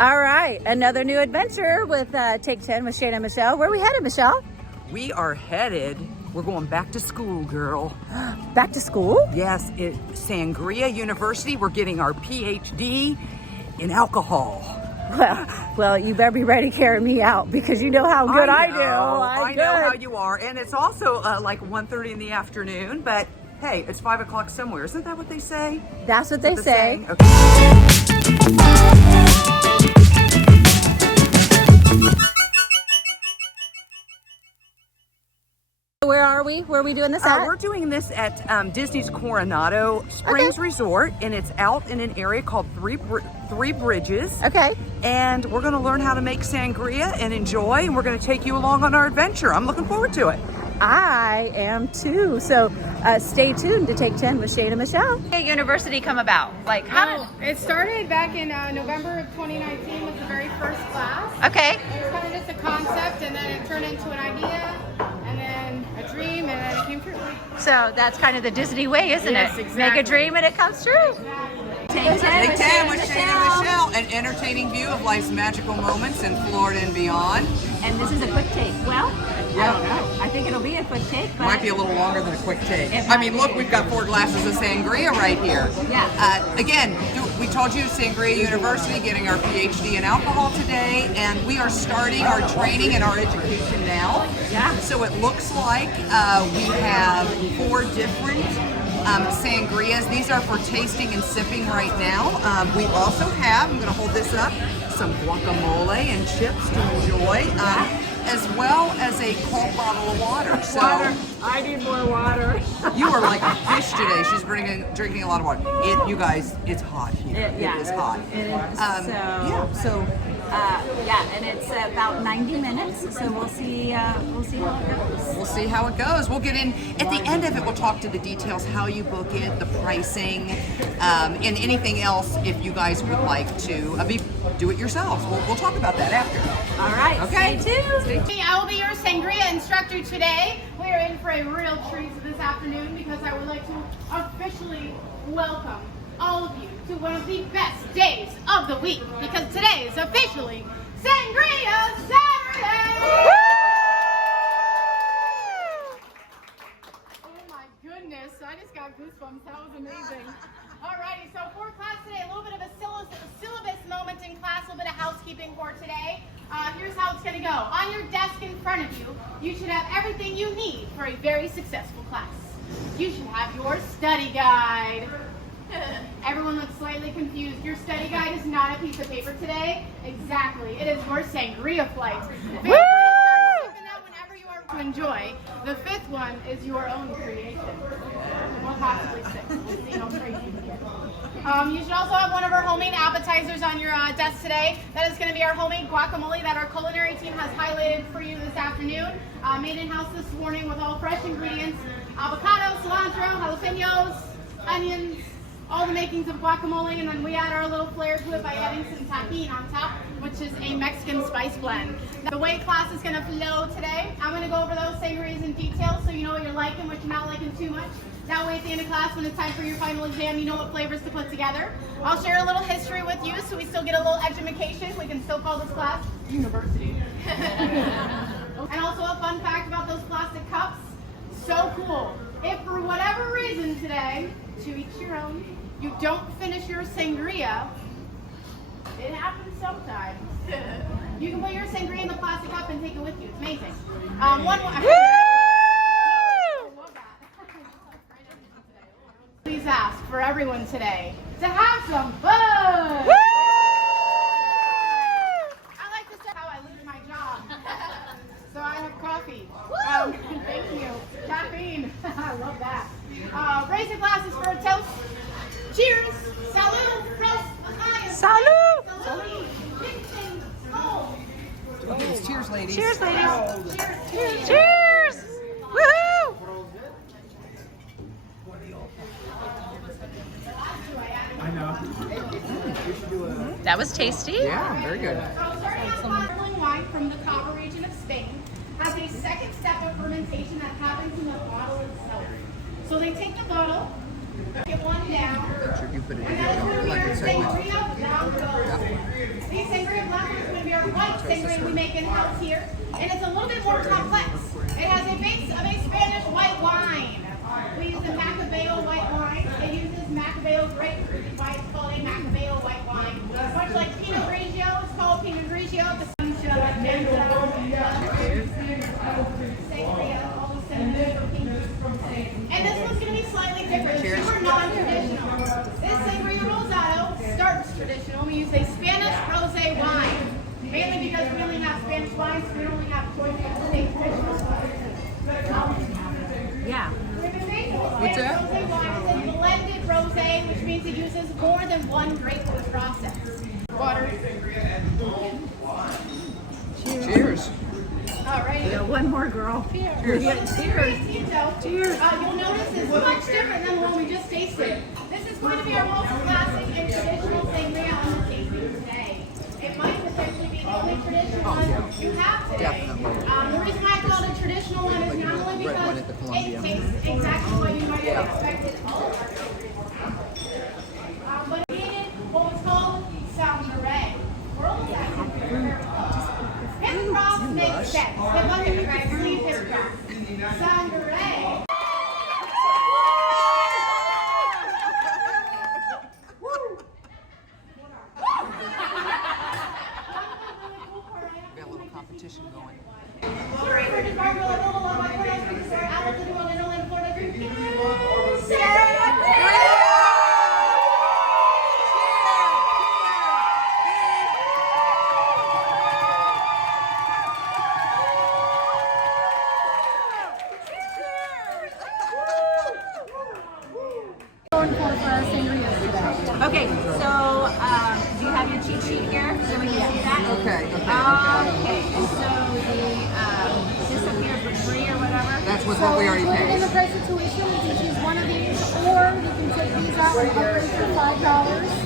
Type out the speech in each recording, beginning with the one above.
All right, another new adventure with Take 10 with Shane and Michelle. Where are we headed, Michelle? We are headed, we're going back to school, girl. Back to school? Yes, at Sangria University. We're getting our PhD in alcohol. Well, you better be ready to carry me out because you know how good I do. I know how you are. And it's also like 1:30 in the afternoon, but hey, it's 5 o'clock somewhere. Isn't that what they say? That's what they say. Okay. Where are we? Where are we doing this at? We're doing this at Disney's Coronado Springs Resort, and it's out in an area called Three Bridges. Okay. And we're going to learn how to make sangria and enjoy, and we're going to take you along on our adventure. I'm looking forward to it. I am too. So stay tuned to Take 10 with Shane and Michelle. Hey, University come about? Like how? It started back in November of 2019 with the very first class. Okay. It was kind of just a concept, and then it turned into an idea, and then a dream, and then it came true. So that's kind of the Disney way, isn't Yes, it? exactly. Make a dream and it comes true. Take 10 Take 10 with Shane and Michelle, an entertaining view of life's magical moments in Florida and beyond. And this is a quick take. Well, I don't know. I think it'll be a quick take, but Might be a little longer than a quick take. I mean, look, we've got 4 glasses of sangria right here. Yeah. Again, we told you Sangria University getting our PhD in alcohol today, and we are starting our training and our education now. Yeah. So it looks like we have 4 different sangrias. These are for tasting and sipping right now. We also have, I'm going to hold this up, some guacamole and chips to enjoy, as well as a cold bottle of water. So I need more water. you are like a fish today. She's drinking a lot of water. You guys, it's hot here. It is hot. It is. And it's about 90 minutes, so we'll see how it goes. We'll see how it goes. We'll get in at the end of it. We'll talk to the details, how you book it, the pricing, and anything else if you guys would like to do it yourselves. We'll talk about that after. All right. Okay. Stay tuned. I will be your sangria instructor today. We are in for a real treat this afternoon because I would like to officially welcome all of you to one of the best days of the week, because today is officially Sangria Saturday! Oh my goodness, I just got goosebumps. That was amazing. Alrighty, so for class today, a little bit of a syllabus moment in class, a little bit of housekeeping for today. Here's how it's going to go. On your desk in front of you, you should have everything you need for a very successful class. You should have your study guide. Everyone looks slightly confused. Your study guide is not a piece of paper today. Exactly. It is your sangria flight. Feel free to start sipping that whenever you are to enjoy. The 5th one is your own creation. Well, possibly 6. We'll see how crazy you get. You should also have one of our homemade appetizers on your desk today. That is going to be our homemade guacamole that our culinary team has highlighted for you this afternoon. Made in-house this morning with all fresh ingredients. Avocado, cilantro, jalapenos, onions, all the makings of guacamole, and then we add our little flair to it by adding some tahini on top, which is a Mexican spice blend. The way class is going to flow today, I'm going to go over those sangrias in detail so you know what you're liking, what you're not liking too much. That way at the end of class, when it's time for your final exam, you know what flavors to put together. I'll share a little history with you so we still get a little education. We can still call this class University. And also a fun fact about those plastic cups, so cool. If for whatever reason today, to each your own, you don't finish your sangria, it happens sometimes. You can put your sangria in the plastic cup and take it with you. It's amazing. Please ask for everyone today to have some fun. Woo! I like to say how I lose my job. So I have coffee. Thank you. Caffeine. I love that. Raise your glasses for a toast. Cheers. Salud. Rest. Salud. Okay, cheers, ladies. Cheers, ladies. Cheers. Cheers. Woohoo! That was tasty. Yeah, very good. Sparkling wine from the Cava region of Spain has a second step of fermentation that happens in the bottle itself. So they take the bottle, get one down, You put it and that's where we like are it's segment. sangria down below. These sangria sangria we make in-house here, and it's a little bit more complex. It has a base of a Spanish white wine. We use a Macabeo white wine. It uses Macabeo grapefruit, is why it's called a Macabeo white wine. Much like Pinot Grigio, it's called Pinot Grigio. And this one's going to be slightly different. Cheers. Super non-traditional. This Sangria Rosado starts traditional. We use a Spanish rosé wine, mainly because we only have Spanish wines, so we only have choice of state traditional. Yeah. What's that? Rosé wine is a blended rosé, which means it uses more than one grape in the process. Water. Cheers. All right. One more, girl. Cheers. Cheers. Cheers. Cheers. You'll notice it's much different than the one we just tasted. This is going to be our most classic and traditional sangria on the tasting today. It might potentially be the only traditional one you have today. The reason I call it a traditional one is not only because it tastes exactly what you might have expected all of our sangria, but it needed what was called Sangria. We're almost at hip cross makes sense. But look at it, right? Sleeve hip cross. Sangria. Got a little competition going. Okay, so do you have your cheat sheet here? So we can see that? Okay. Okay, and so this up here for free or whatever? That's what we already In paid. the price of tuition, you can choose one of these, or you can take these out and upgrade for $5.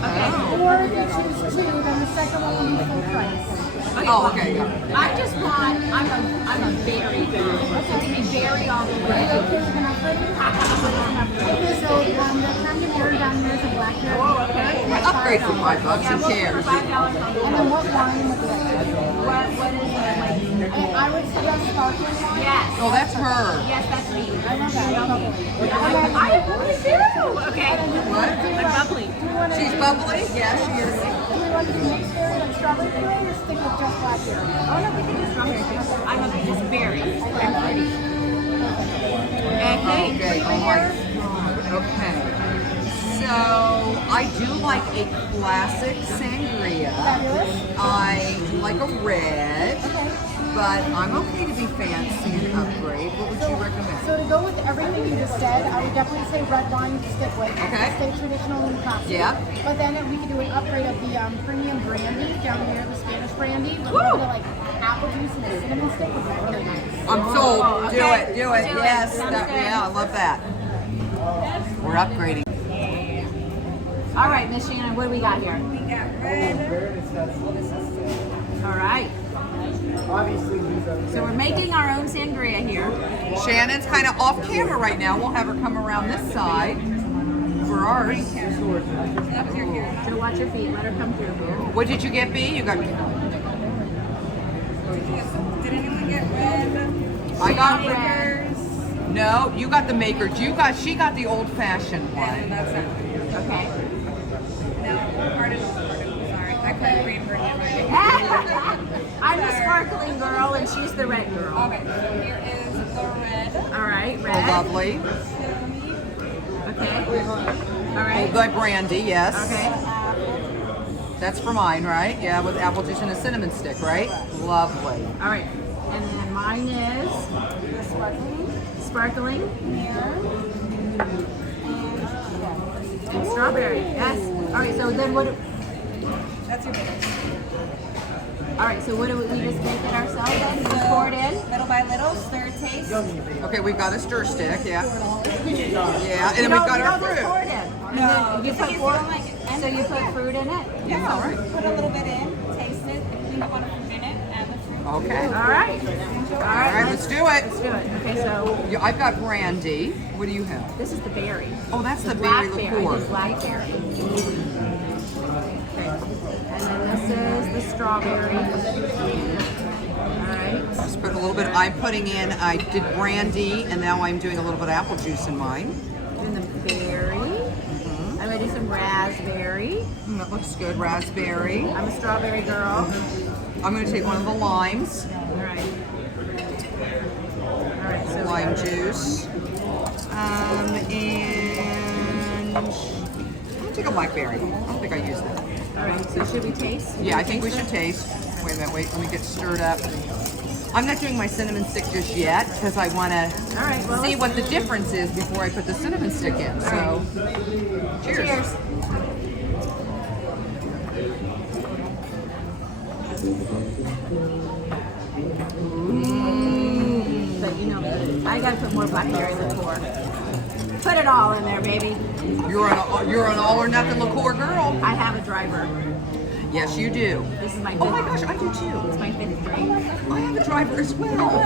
Okay. Or if you choose two, then the second one will be full price. Okay. Oh, okay. Yeah. I just want, I'm a berry girl. So give me berry all the way. Okay, you can upgrade it. Okay, so the candy beer down here is a blackberry. Oh, okay. Upgrade for $5. Yeah, Who we'll put cares? $5 on the And then what wine would you like? What is it like? And I would suggest sparkling wine. Yes. Oh, that's her. Yes, that's me. I love that. I have one too. Okay. What? I'm bubbly. She's bubbly? Yeah, she is. Do we want to do mixed berry and strawberry puree or stick with just blackberry? Oh no, we can do strawberry too. I'm a just berry. I'm pretty. Okay. Okay. Oh my God. Okay. So I do like a classic sangria. Fabulous. I like a red, Okay. but I'm okay to be fancy and upgrade. What would you recommend? So to go with everything you just said, I would definitely say red wine to stick with. Okay. Stay traditional and classic. Yeah. But then we could do an upgrade of the premium brandy down here, the Spanish brandy, with Woo! a little bit like apple juice and a cinnamon stick would be really nice. I'm sold. okay. Do it. Do it. Do it. Yes. Sounds That, good. yeah, I love that. We're upgrading. All right, Miss Shannon, what do we got here? We got red. All right. So we're making our own sangria here. Shannon's kind of off camera right now. We'll have her come around this side for ours. So watch your feet. Let her come through. What did you get, B? You got. Did anyone get red? I got red. No, you got the maker. She got the old-fashioned one. And that's not Okay. no, cardinal. Sorry, I put green for him. I'm the sparkling girl and she's the red girl. Okay, so here is the red. All right, Oh, red. lovely. Okay. All Oh, right. the brandy, yes. Okay. That's for mine, right? Yeah, with apple juice and a cinnamon stick, right? Lovely. All right. And then mine is sparkling and strawberry. Yes. All right. So then what? That's your base. All right. So what do we just make it ourselves? Then we pour it in. Little by little, stir taste. Okay, we've got a stir stick, yeah. Yeah, and then No, we've got you our don't just pour fruit. it in. And No, then you just in put case you four. don't like it. So you put fruit in it. Yeah, all right. Put a little bit in, taste it. If you want to fruit in it, add the fruit. Okay. All right. All All right, let's do it. Let's do it. Okay. So Yeah, I've got brandy. What do you have? this is the berry. Oh, that's the berry Blackberry. liqueur. Blackberry. Okay. And then this is the strawberry. Alright. Just put a little bit. I'm putting in. I did brandy, and now I'm doing a little bit of apple juice in mine. Doing the berry. I'm gonna do some raspberry. That looks good. Raspberry. I'm a strawberry girl. I'm going to take one of the limes. Alright. Alright, so Lime juice. And I'm gonna take a blackberry. I don't think I used that. alright, so should we taste? Yeah, I think we should taste. Wait a minute, wait, let me get stirred up. I'm not doing my cinnamon stick just yet because I want to Alright, well, see what the difference is before I put the cinnamon stick in. So, cheers. cheers. But you know, I gotta put more blackberry liqueur. Put it all in there, baby. You're an all or nothing liqueur girl. I have a driver. Yes, you do. This is my Oh my gosh, I do too. It's my 5th grade. I have a driver as well.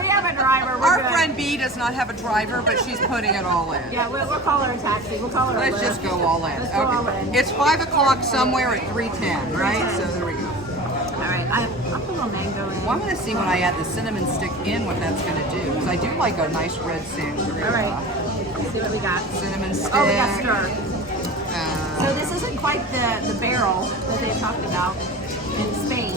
We have a driver. We're Our good. friend B does not have a driver, but she's putting it all in. Yeah, we'll call her a taxi. We'll call her a Let's Lyft. just go all in. Let's go all in. It's 5 o'clock somewhere at 3:10, right? So there we go. All right, I'll put a little mango in. Well, I'm going to see when I add the cinnamon stick in what that's going to do. Because I do like a nice red sangria. All right, let's see what we got. Cinnamon stick. Oh, we got stir. Uh, So this isn't quite the barrel that they talked about in Spain,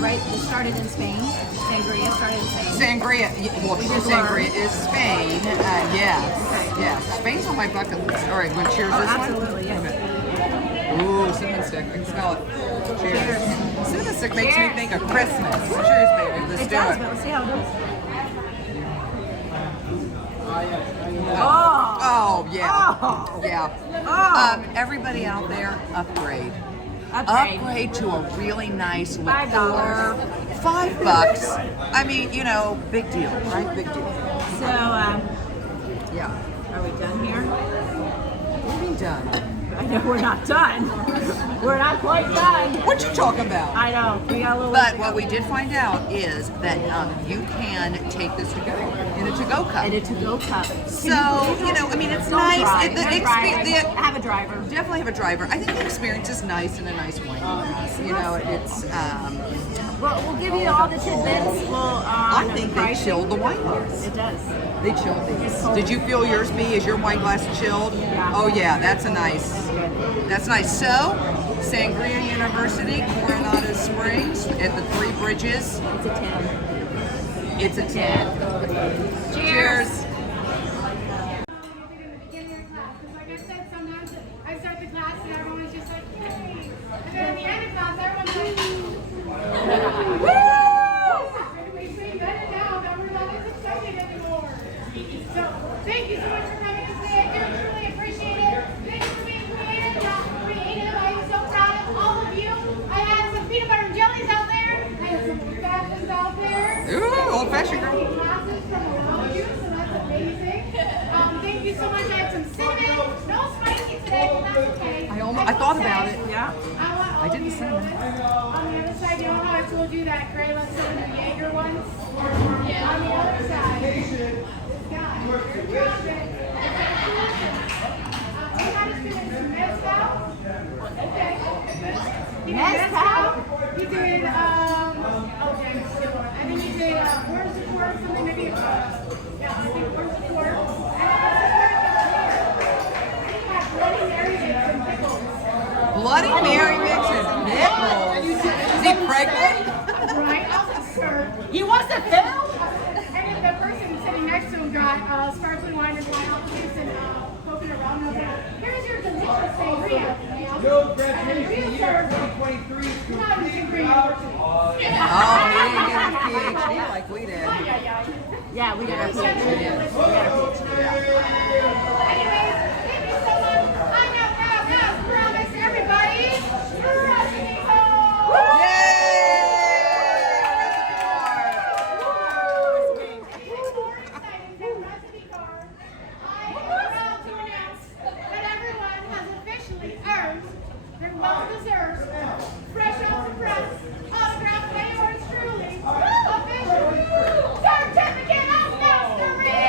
right? It started in Spain. Sangria started in Spain. Sangria. Well, We just sangria learned. is Spain. Yes. Okay. Yes. Spain's on my bucket list. All right, want to cheers Oh, this absolutely, yes. one? Ooh, cinnamon stick. I can smell it. Cheers. Cinnamon stick makes me Cheers. think of Christmas. Cheers, baby. Let's It do does, it. but let's see how it goes. Oh! Oh, yeah. Oh! Yeah. Oh! Everybody out there, upgrade. Upgrade. Upgrade to a really nice $5. liqueur. $5. I mean, you know, big deal, right? Big deal. So, Yeah. are we done here? What are we done? I know we're not done. We're not quite done. What you talking about? I know. We got a little. But what we did find out is that you can take this to go in a to-go cup. And a to-go cup. So, you know, I mean, it's nice. Drive. The Don't drive. experience. I have a driver. Definitely have a driver. I think the experience is nice in a nice wine glass. You know, it's. We'll give you all the tidbits. I think they pricing. chilled the wine glass. It does. They chilled these. Did you feel yours, B? Is your wine glass chilled? Yeah. Oh yeah, that's a nice. That's nice. So, Sangria University, Coronado Springs, at the Three Bridges. It's a 10. It's a 10. Cheers. Like I said, sometimes I start the class and everyone's just like, yay. And then at the end of class, everyone's like, woo! We sing better now that we're not as excited anymore. So, thank you so much for coming today. I do truly appreciate it. Thank you for being creative. I am so proud of all of you. I had some peanut butter and jellies out there. I had some old fashions out there. Ooh, old fashioned girl. Classes from Lago, so that's amazing. Thank you so much. I had some cinnamon. No spicy today, but that's okay. I thought about it. Yeah. I didn't cinnamon. On the other side, you know how I told you that gray let's go into Jaeger ones? Yeah. On the other side, this guy, you're dropping. He had us doing some mezcal. Okay. He did mezcal. He did, okay, and then he did orange liqueur, something maybe, yeah, I think orange liqueur. And he had Bloody Mary and pickles. Bloody Mary mixes nickels. Is he pregnant? Right off the skirt. He wasn't filmed? And then the person sitting next to him got sparkling wine and pineapple juice and coconut rum. And I was like, here's your delicious sangria. And then we served not a sangria. Oh, he didn't get his PhD like we did. Yeah, we got a Yes, we did. Anyways, thank you so much. I know now, as promised, everybody, Rosado! Recipe card. I am proud to announce that everyone has officially earned their well-deserved, fresh off the press, autographed by yours truly, official certificate of mastery!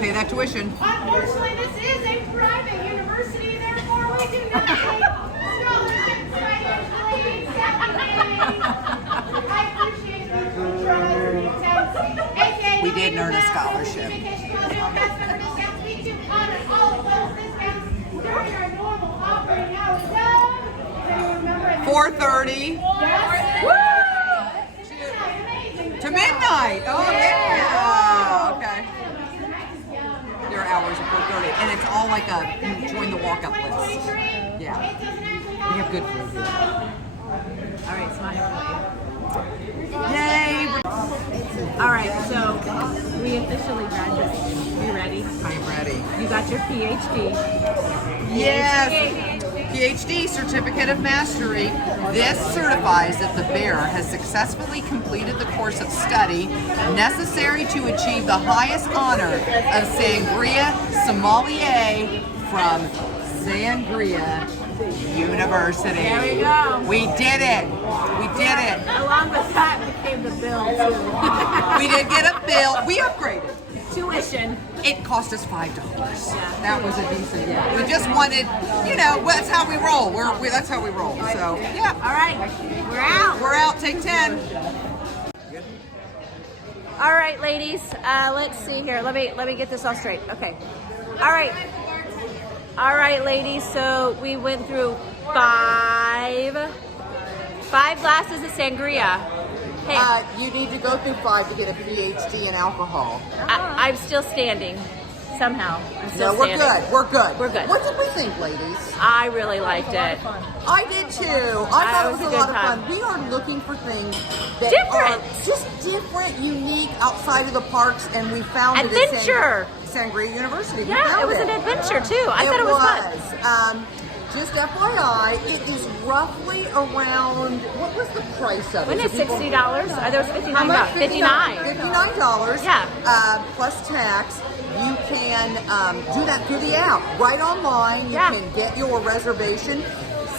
pay that tuition. Unfortunately, this is a private university, therefore we do not take scholarships financially. I appreciate the tries and the attempts. AKA, We didn't earn a scholarship. Vacation Club, no cast member discounts. We do honor all of those discounts during our normal operating hours. Does anyone remember? 4:30 Yes. Woo! Amazing. to midnight. Oh yeah. Okay. Their hours are 4:30, and it's all like a join the walk-up list. Yeah. We have good food here. All right, smile. Yay! All right, so we officially graduated. You ready? I'm ready. You got your PhD. Yes. PhD, Certificate of Mastery. This certifies that the bearer has successfully completed the course of study necessary to achieve the highest honor of Sangria Sommelier from Sangria University. There we go. We did it. We did it. Along with that became the bill too. We did get a bill. We upgraded. Tuition. It cost us $5. That was a decent. Yeah. We just wanted, you know, that's how we roll. That's how we roll. So yeah. All right, we're out. We're out. Take 10. All right, ladies. Let's see here. Let me get this all straight. Okay. All right. All right, ladies. So we went through five glasses of sangria. Hey, You need to go through 5 to get a PhD in alcohol. I'm still standing. Somehow. I'm still No, we're standing. good. We're good. We're good. What did we think, ladies? I really liked it. I did too. I thought it was a good lot of time. fun. We are looking for things that Different. are just different, unique, outside of the parks, and we found Adventure. it at Sangria University. We Yeah, found it was an adventure too. I thought it was fun. Just FYI, it is roughly around, what was the price of it? Wasn't it So people- $60? There was $59. How much? $59. $59. Yeah. Plus tax. You can do that through the app. Right online, you Yeah. can get your reservation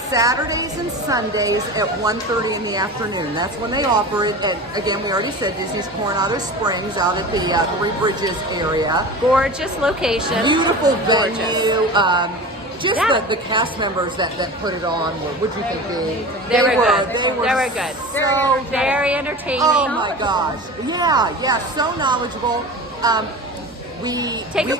Saturdays and Sundays at 1:30 in the afternoon. That's when they offer it. And again, we already said Disney's Coronado Springs out at the Three Bridges area. Gorgeous location. Beautiful Gorgeous. venue. Just Yeah. the cast members that put it on were, what'd you think, Dee? They were good. They were They were good. So Very entertaining. Oh my gosh. Yeah, so knowledgeable. Take a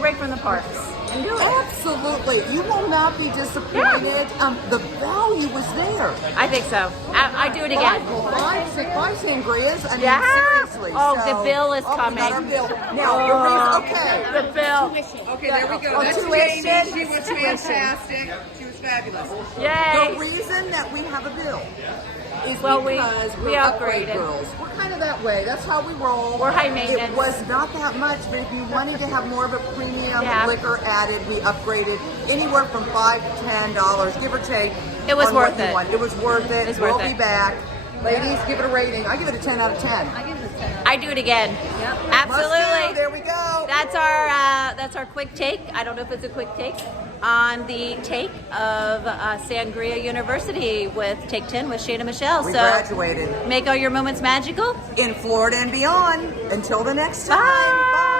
break from the parks and do it. Absolutely. You will not be disappointed. The value was there. I think so. I do it again. Five sangrias. I mean, Yeah. seriously. Oh, So- the bill is we coming. got our bill. Now, the reason, okay. The bill. Okay, there we go. Oh, That's tuition. Jamie. She was fantastic. She was fabulous. Yay. The reason that we have a bill is Well, because we we're upgrade upgraded. girls. We're kind of that way. That's how we roll. We're high maintenance. It was not that much, but if you wanted to have more of a premium Yeah. liquor added, we upgraded anywhere from $5 to $10, give or take. It was on worth what you it. want. It was worth it. It's We'll worth be it. back. Ladies, give it a rating. I give it a 10 out of 10. I do it again. Yep. Absolutely. Must do. There we go. That's our quick take. I don't know if it's a quick take on the take of Sangria University with Take 10 with Shana Michelle. We So graduated make all your moments magical. in Florida and beyond. Until the next time. Bye. Bye.